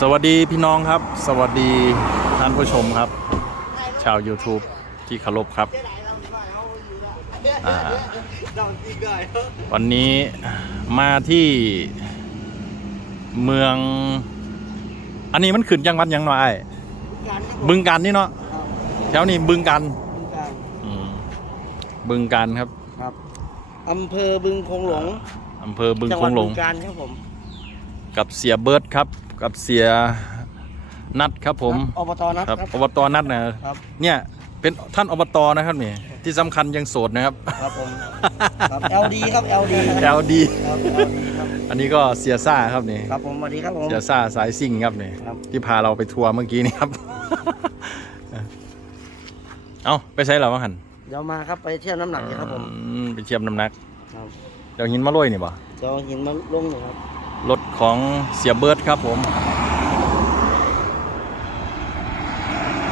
สวัสดีพี่น้องครับ สวัสดีท่านผู้ชมครับ ชาว YouTube ที่เคารพครับอ่าวันนี้มาที่เมือง อันนี้มันขึ้นจังหวัดหยังหน่อยบึงการนี่เนาะแถวนี้บึงการอืมบึงการครับครับอำเภอบึงคงหลงอำเภอบึงจัคหวัดงหลงบึการครับผมกับเสียเบิร์ดครับ กับเสียนัดครับผมครับอบตนัดครับครับอบตนัดนะครับเนี่ยเป็นท่านอบตนะครับนี่ที่สำคัญยังโสดนะครับครับผมครับ LD ครับ LD แอลดีครับ LD ครับอันนี้ก็เสียซ่าครับนี่ครับผมสวัสดีครับผมเสียซ่าสายซิ่งครับนี่ครับที่พาเราไปทัวร์เมื่อกี้นี่ครับ เอาไปใช้เราบ้างหันเดี๋ยวมาครับไปเที่ยวน้ำหนักเนี่ยครับผมอืมไปเทียมน้ำหนักครับเดี๋ยวหินมาโรยนี่บ่เดี๋ยวหินมาลงหน่อยครับ รถของเสียเบิร์ดครับผม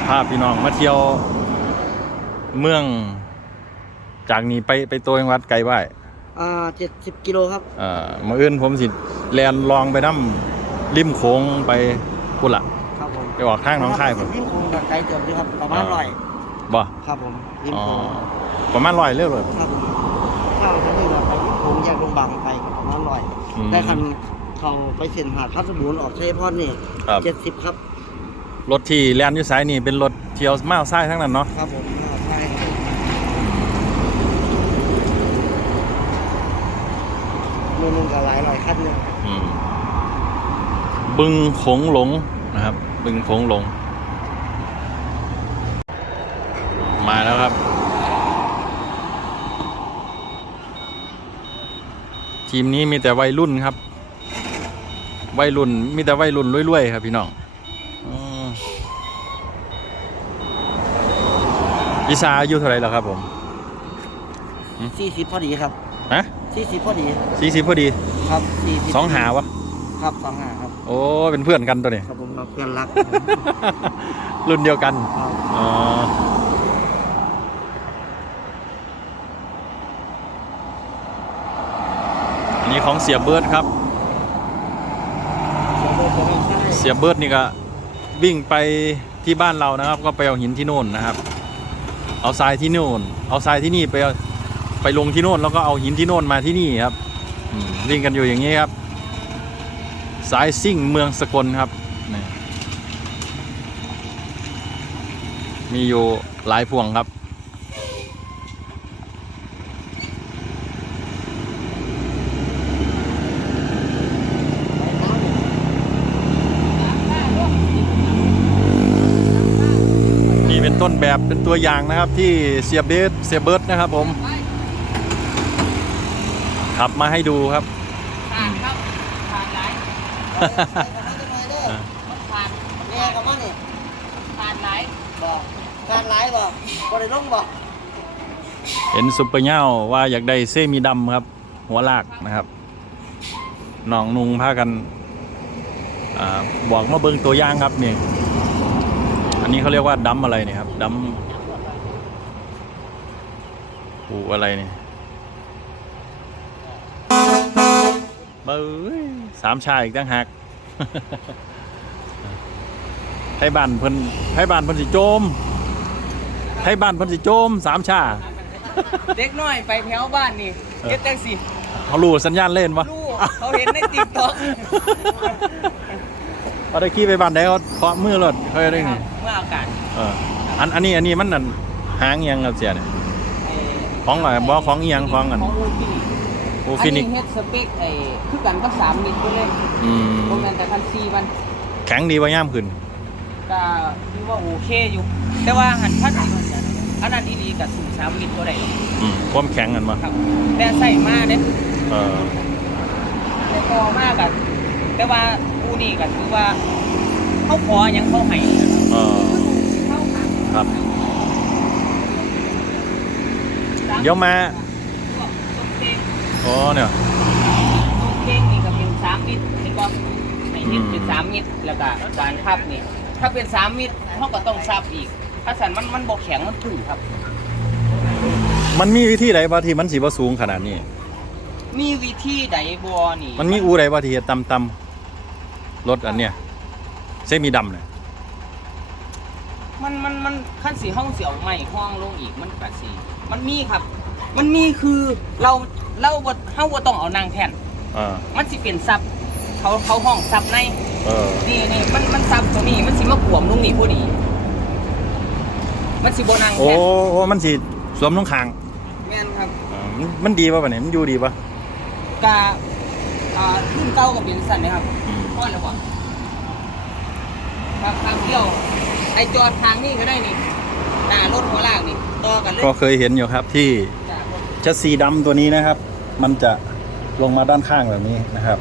พาพี่น้องมาเที่ยว เมือง จากนี้ไปไปตัวจังหวัดไกลไว้อ่าเจ็ดสิบกิโลครับเอ่อมื่ออื่นผมสิแลนลองไปน้ำริมโค้งไปพุ่นละครับผมไปออกทางหน้องค่ายผมริมโขงกับไกลเกือบด้วยครับประมาณร้อยบ่ครับผมริมอ๋อโขงประมาณร้อยเรื่อยเลย ครับผมถ้าทางนี้เราไปริมโขงแยกลงบางไปครับประมาณร้อยอืมได้คัน เขาไปเส้นหาดพัทบูรณ์ออกชัยพรนี่ครับ เจ็ดสิบครับ รถที่แลนอยู่สายนี่เป็นรถเที่ยวมาซ้ายทั้งนั้นเนาะครับผมใช่ครับมือหนึงก็หลายหลายขั้นเนี่ยอืมบึงโขงหลงนะครับ บึงโขงหลง มาแล้วครับ ทีมนี้มีแต่วัยรุ่นครับ วัยรุ่นมีแต่วัยรุ่นรวยๆครับพี่น้องอืมวิชาอายุเท่าไหร่แล้วครับผมสี่สิบพอดีครับฮะสี่สิบพอดีสี่สิบพอดี ครับสี่สิบสองหาวะครับสองหาครับ โอ้เป็นเพื่อนกันตัวนี้ครับผมครับเพื่อนรัก รุ่นเดียวกันครับอ๋ออันนี้ของเสียเบิร์ดครับ เสียเบอร์จะไม่ใช่ เสียเบิร์ดนี่ก็วิ่งไปที่บ้านเรานะครับ ก็ไปเอาหินที่โน่นนะครับ เอาทรายที่โน่น เอาทรายที่นี่ไปไปลงที่โน่นแล้วก็เอาหินที่โน่นมาที่นี่ครับวิ่งกันอยู่อย่างนี้ครับ สายซิ่งเมืองสกลครับมีอยู่หลายพวงครับ ต้นแบบเป็นตัวอย่างนะครับที่เสียเบสเสียเบิร์ดนะครับผม ขับมาให้ดูครับผ่านครับผ่านหลายเนี่ยผ่านกับว่านี่ผ่านหลายบอกการไลฟ์บอกบริลงบอกเห็นซุปเปอร์เน่าว่าอยากได้เซมีดำครับ หัวลากนะครับน้องนุงพากันอาบอกมาเบิ่งตัวอย่างครับนี่ อันนี้เขาเรียกว่าดัมอะไรเนี่ยครับดัมปูอะไรนี่เบ้ยสามชายอีกตั้งหากให้บ้านเพิ่นให้บ้านเพิ่นสิโจมให้บ้านเพิ่นสิโจมสามชา เด็กน้อยไปแถวบ้านนี่เฮ็ดจังสิเขารู้สัญญาณเล่นปะลูกเขาเห็นในติ๊กต็อก เขาได้ขี่ไปบ้านได้เขาเคาะมือรถเขาได้ไงเมื่ออากาศเอออันอันนี้อันนี้มันนั่นหางอิหยังกับเสียเนี่ยเอ่อของอะไรบ่ของอิหยังของกันของอูฟินิกโอฟินิกอันนี้เฮ็ดสเปคไอ้คือกันก็สามมิตรไปเลยอืมบ่แม่นแต่คันซีมันแข็งดีว่าย่ามขึ้นก็คือว่าโอเคอยู่ แต่ว่าหันพัดอันนั้นดีๆกับสูงสามมิตรบ่ได้หรอกอืมความแข็งกันมาครับแต่ใส่มาเด้เออแต่พอมากกับแต่ว่า อูนี่ก็ถือว่าเขาขอหยังเขาให้เออเข้าหาครับ เดี๋ยวมาต้นเพลงอ๋อเนี่ยต้นเพลงนี่ก็เป็นสามมิตรเห็นป่ะไม่มิตรอืม เป็นสามมิตรแล้วก็การทับนี่ถ้าเป็นสามมิตรเขาก็ต้องซับอีก ถ้าสันมันมันบกแข็งมันพึ่งครับ มันมีวิธีใดบ่ที่มันสิบ่สูงขนาดนี้ มีวิธีใดบัวนี่มันมีอูใดบ่ที่เฮ็ดต่ำๆ รถอันเนี้ยเส้นมีดำเลยมันมันมันขั้นสีห้องเสียวใหม่ห้องลงอีกมันกะสีมันมีครับ มันมีคือเราเราบ่เฮาบ่ต้องเอานางแท่นเออมันสิเป็นซับเขาเขาห้องซับในเออนี่นี่มันมันซับตรงนี้มันสิมาขวมลงนี่พอดี มันสิบ่นางโอ้แท่นโอ้มันสิสวมลงคางแม่นครับเออมันมันดีป่ะปะเนี่ยมันอยู่ดีป่ะกะอ่ารุ่นเก่ากับเป็นสันนะครับ พอแล้วบ่ครับทางเที่ยวไอจอดทางนี้ก็ได้นี่หน้ารถหัวลากนี่ต่อกันเลยก็เคยเห็นอยู่ครับที่จากรถชัดซีดำตัวนี้นะครับ มันจะลงมาด้านข้างแบบนี้นะครับ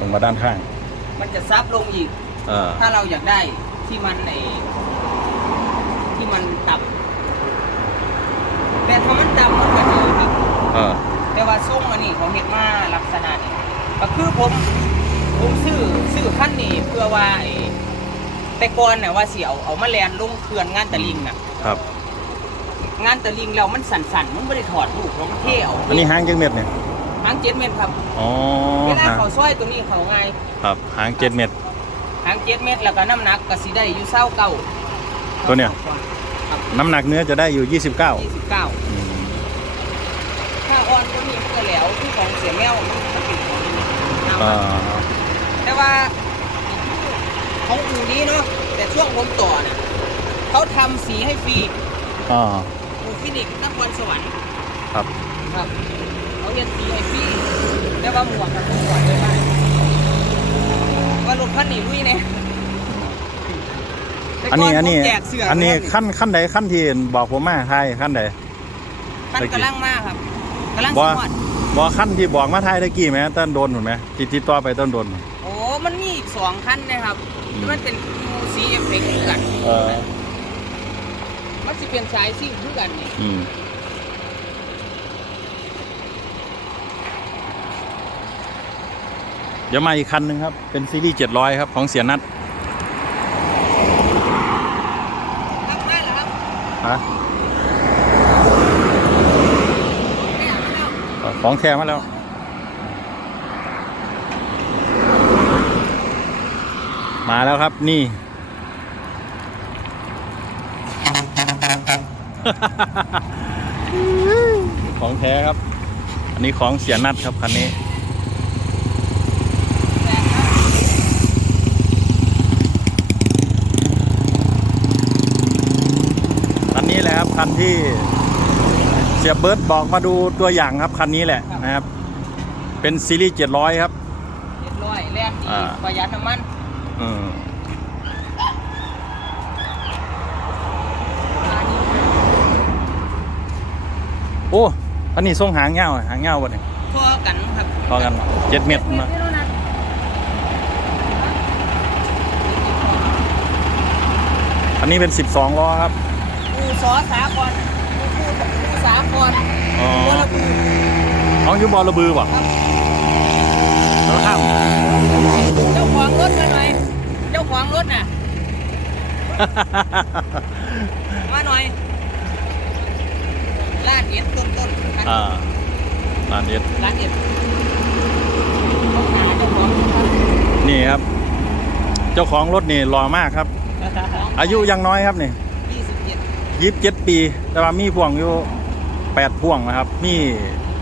ลงมาด้านข้าง มันจะซับลงอีกเออถ้าเราอยากได้ที่มันไอที่มันต่ำแต่ถ้ามันต่ำมันก็จะอยู่ที่เออแต่ว่าส่งอันนี้เขาเฮ็ดมาลักษณะนี้ก็คือผม ผมซื้อซื้อขั้นนี้เพื่อว่าไอ้แต่ก่อนน่ะว่าสิเอาเอามาแลนลงเขื่อนงานตะลิงน่ะ ครับ งานตะลิงแล้วมันสั่นๆ มันไม่ได้ถอดลูกของเท่เอาอันนี้หางจังเม็ดเนี่ยหางเจ็ดเมตรครับอ๋อเวลาหางเขาซอยตัวนี้เขาไงายครับหางเจ็ดเม็ดหางเจ็ดเมตรแล้วก็น้ำหนักก็สิได้อยู่เศร้าเก้าตัวเนี่ยครับน้ำหนักเนื้อจะได้อยู่29ยี่สิบเก้าอืมถ้าอ่อนตัวนี้มันก็แหล้วที่ของเสียแมวมันมันติดของมันอ่าแต่ ว่าของอูนี้เนาะแต่ช่วงผมต่อเนี่ยเขาทำสีให้ฟรีอ่าอูฟินิกส์นครสวรรค์ครับครับเขาเรียนสีให้ฟรีแต่ว่าหมวกกับหมวกเลยว่าว่ารถคันนี้ลุยเนี่ยแต่อันก่นี้อันนี้ผมแจกเสื้ออันนี้นะครับขั้นขั้นใดขั้นที่บอกผมมาไทยขั้นใดท่านกำลังมากครับกำลังบ่สมอดบอกขั้นที่บอกมาไทยตะกี้ไหมต้นโดนหมดไหมติดติดต่อไปต้นโดนโอ้มันมีอีก สองขั้นนะครับอืมมันเป็นยูซีเอฟเฟกต์คือกันเออมันสิเป็นสายซิ่งคือกันนี่อืมเดี๋ยวมาอีกคันหนึ่งครับ เป็นซีรีส์700 ครับ ของเสียนัททำได้เหรอครับฮะไม่เอาไม่เอาของแท้มาแล้ว มาแล้วครับนี่ ของแท้ครับ อันนี้ของเสียนัดครับคันนี้แรงครับคันนี้แหละครับคันที่เสียเบิร์ดบอกมาดูตัวอย่างครับคันนี้แหละนะครับ เป็นซีรีส์700 ครับเรียบร้อยแรงดีอ่าประหยัดน้ำมันอืม โอ้ อันนี้ทรงหางเงาหางเงาบ่เนี่ยทั่วกันครับพอกันเจ็ดเม็ดมาไม่รู้นะอันนี้เป็น12ล้อครับอูซอสาคอนอูอูสาคอนอ๋อบัวละบูน้องอยูบอลระบือป่ะ แล้วข้ามเจ้าของรถมาหน่อย เจ้าของรถน่ะ มาหน่อยลาดเอ็ดต้นต้นๆคันอ่าร้านเด็ดร้านเอ็ดต้องหาเจ้าของรถครับนี่ครับ เจ้าของรถนี่หล่อมากครับ อายุยังน้อยครับนี่ยี่สิบเจ็ดยี่สิบเจ็ดปี แต่ว่ามีพ่วงอยู่แปดพ่วงนะครับ มี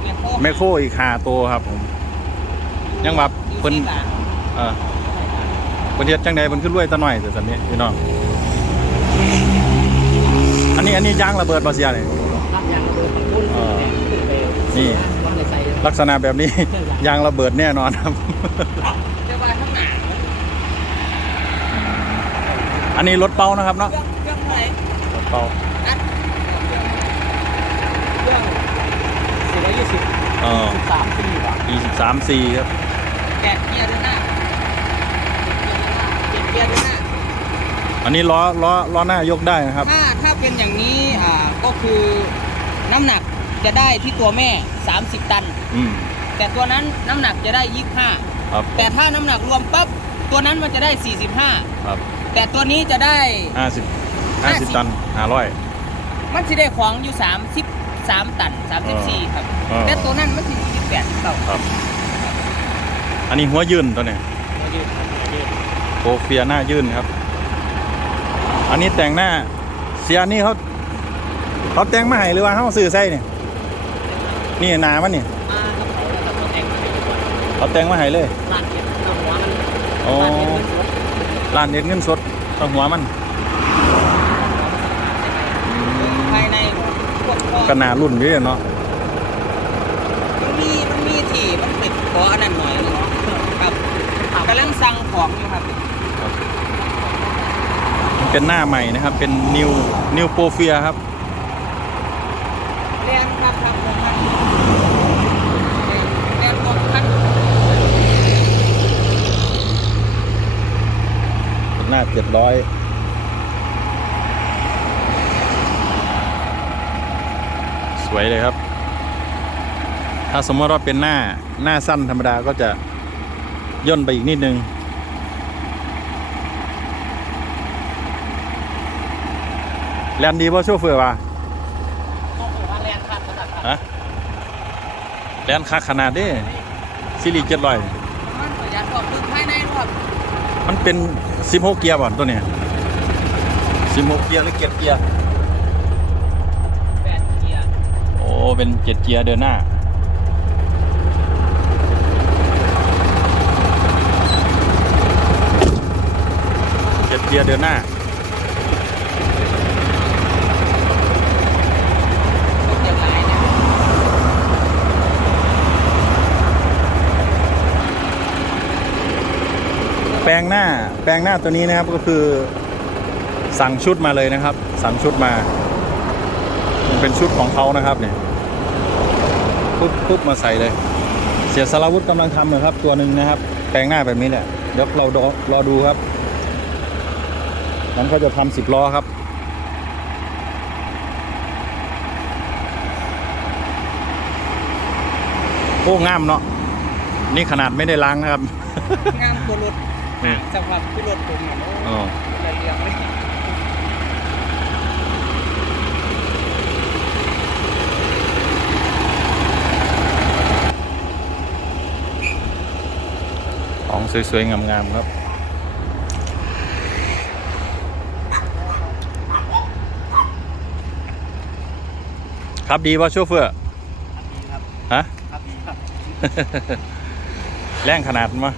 เมียโคแมคโครอีกห้าตัวครับผมยังแบบ เพิ่นเออประเทศจังใดมันขึ้นรวยตะหน่อยแต่ตอนนี้พี่น้องอันนี้อันนี้ยางระเบิดมาเสียเลยรับยางระเบิดมันพุ่งเออขึ้นไปนี่วางในใจลักษณะแบบนี้ยางระเบิดแน่นอนครับเรียกว่าทั้งหนาอันนี้รถเป้านะครับเนาะเครื่องเครื่องเท่าไหร่รถเป้านัดเครื่องสี่ร้อยยี่สิบเออสามปีว่ะยี่สิบสามซีครับ แกะเกียร์ด้วยหน้าเปลี่ยนเกียร์ด้วยหน้าอันนี้ล้อล้อล้อหน้ายกได้นะครับ ถ้าถ้าเป็นอย่างนี้อ่าก็คือน้ำหนักจะได้ที่ตัวแม่ 30 ตัน อืมแต่ตัวนั้นน้ำหนักจะได้ครับ25แต่ถ้าน้ำหนักรวมปั๊บตัวนั้นมันจะได้ ครับ45 แต่ตัวนี้จะได้ ห้าสิบห้าสิบตันห้าร้อย มันจะได้ของอยู่ 33 ตัน 34 ครับเออแต่ตัวนั้นมันจะ28เท่า ครับ อันนี้หัวยื่นตัวเนี้ยโคเฟียหน้ายื่นครับ อันนี้แต่งหน้าเสียนี่เขาเขาแต่งมาให้หรือว่าเขาซื้อใส่เนี่ยนี่หนามันนี่มากับเขาแล้วกับตัวแต่งมาให้ดีกว่าเขาแต่งมาให้เลยร้านเก็บเอาหัวมันอ๋อร้านเก็บเงินสดร้านเด็ดเงินสดต้องหัวมันภายในพวกพ่อขนาดรุ่นนี้เนาะมันมีมันมีที่มันปิดขออันนั้นหน่อยเนาะครับกำลังสั่ง ของอยู่ครับเป็นหน้าใหม่นะครับ เป็นนิวนิวโปรเฟียครับเรียนครับครับผมครับเรียนรวมครับเป็นหน้าเจ็ดร้อยสวยเลยครับ ถ้าสมมติว่าเป็นหน้าหน้าสั้นธรรมดาก็จะย่นไปอีกนิดนึง แลนดีป่ะโชเฟอร์วะต้องบอกว่าเรียนครับนะครับฮะแลนคักขนาดนี้ซิริเจ็ดร้อยมันประหยัดกว่าคือภายในด้วยครับมันเป็น16เกียร์บ่อนตัวเนี้ย16เกียร์หรือเกียร์เกียร์แปดเกียร์โอ้เป็นเจ็ดเกียร์เดินหน้าเจ็ดเกียร์เดินหน้า ต้องเกียร์ลายนะ แปลงหน้าแปลงหน้าตัวนี้นะครับก็คือสั่งชุดมาเลยนะครับ สั่งชุดมา มันเป็นชุดของเขานะครับเนี่ยปุ๊บปุ๊บมาใส่เลย เสียสารวุฒิกำลังทำอยู่ครับ ตัวหนึ่งนะครับ แปลงหน้าแบบนี้แหละเดี๋ยวเรารอรอดูครับนั้นเขาจะทำสิบล้อครับโอ้งามเนาะนี่ขนาดไม่ได้ล้างนะครับ งามตัวรถ นี่สภาพคือรถผมเนี่ยอ๋อ ละเอียดเลยของสวยๆ งามๆ ครับ ครับดีป่ะโชเฟอร์ดีครับฮะ ครับดีครับ แรงขนาดมา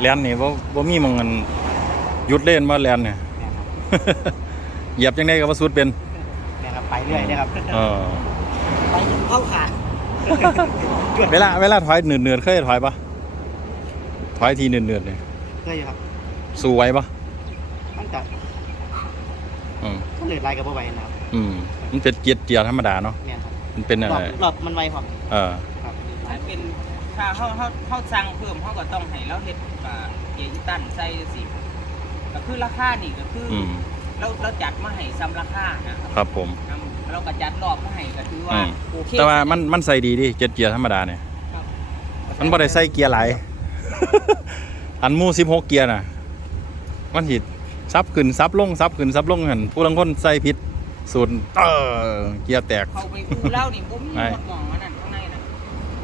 แม่ครับแลนนี่บ่บ่มีหมองเงินหยุดเล่นมาแลนเนี่ยแม่ครับเหยียบจังไดก็บ่สุดเป็นแม่ครับไปเรื่อยนะครับเออ ไปจนเข้าขาดเวลาเวลาถอยเนืดๆเคยถอยปะถอยทีเนืดๆเนี่ยเคยอยู่ครับสู้ไหวปะมันจะอืมก็เลยไล่กับพ่อไปนะครับอืมมันเป็นเกียร์เกียร์ธรรมดาเนาะแม่ครับมันเป็นอะรอไรบรอบมันไวครับเออครับถ้าเป็น ถ้าเขาเขาเขาสั่งเพิ่มเขาก็ต้องให้เราเฮ็ดกับเกียร์อีตันใส่สิก็คือราคานี่ก็คือออืมเราเราจัดมาให้ซ้ำราคานะครับครับผม นำเราก็จัดรอบมาให้ก็ถือว่าอืม โอเคแต่ว่ามันมันใส่ดีดิเกียร์เกียร์ธรรมดาเนี่ยครับมันบ่ได้ใส่เกียร์หลาย อันหมู่16เกียร์น่ะ มันหิดซับขึ้นซับลงซับขึ้นซับลงหั่นผู้ลังคนใส่ผิดสูตรเออเกียร์แตก เขาไปอูเล่านี่บ่มีไม่หมดหมองอันนั้นข้างในนะ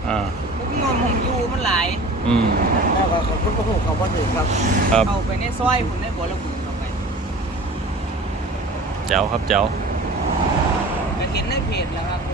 อ่าบ่มีหม องหมองอยู่มันหลายอืม แล้วก็ขอบคุณพระผู้เขาบ่ถึงครับครับ เข้าไปในซอยผมในบัวละมุนเข้าไปแจ๋วครับแจ๋วก็เห็นในเพจแล้วครับผม